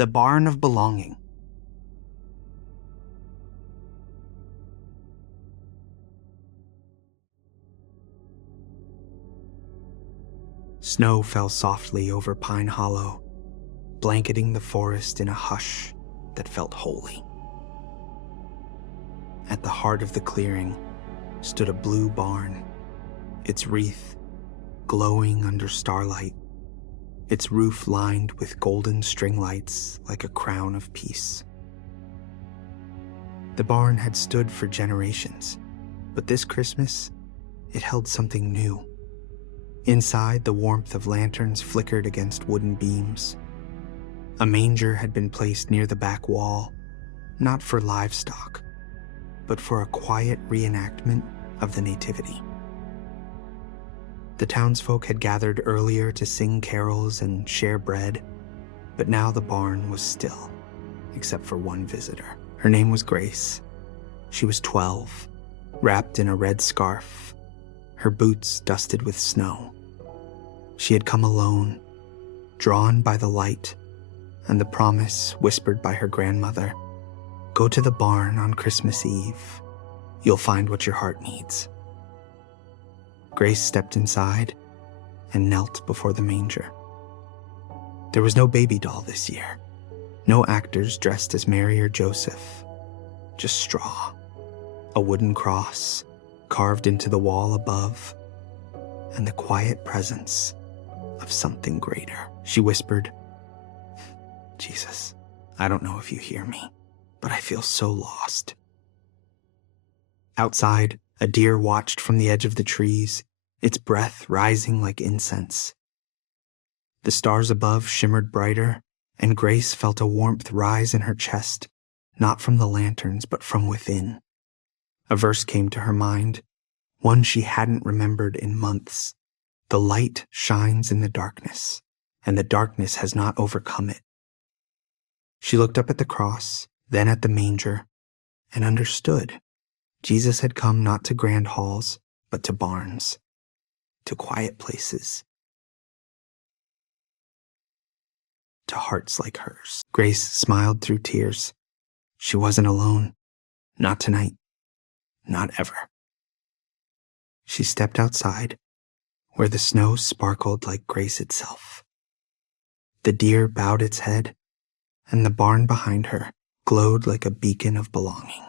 The Barn of Belonging. Snow fell softly over Pine Hollow, blanketing the forest in a hush that felt holy. At the heart of the clearing stood a blue barn, its wreath glowing under starlight, its roof lined with golden string lights like a crown of peace. The barn had stood for generations, but this Christmas, it held something new. Inside, the warmth of lanterns flickered against wooden beams. A manger had been placed near the back wall, not for livestock, but for a quiet reenactment of the Nativity. The townsfolk had gathered earlier to sing carols and share bread, but now the barn was still, except for one visitor. Her name was Grace. She was 12, wrapped in a red scarf, her boots dusted with snow. She had come alone, drawn by the light and the promise whispered by her grandmother, "Go to the barn on Christmas Eve. You'll find what your heart needs." Grace stepped inside and knelt before the manger. There was no baby doll this year, no actors dressed as Mary or Joseph, just straw, a wooden cross carved into the wall above, and the quiet presence of something greater. She whispered, "Jesus, I don't know if you hear me, but I feel so lost." Outside, a deer watched from the edge of the trees, its breath rising like incense. The stars above shimmered brighter, and Grace felt a warmth rise in her chest, not from the lanterns, but from within. A verse came to her mind, one she hadn't remembered in months. The light shines in the darkness, and the darkness has not overcome it. She looked up at the cross, then at the manger, and understood. Jesus had come not to grand halls, but to barns, to quiet places, to hearts like hers. Grace smiled through tears. She wasn't alone. Not tonight. Not ever. She stepped outside, where the snow sparkled like grace itself. The deer bowed its head, and the barn behind her glowed like a beacon of belonging.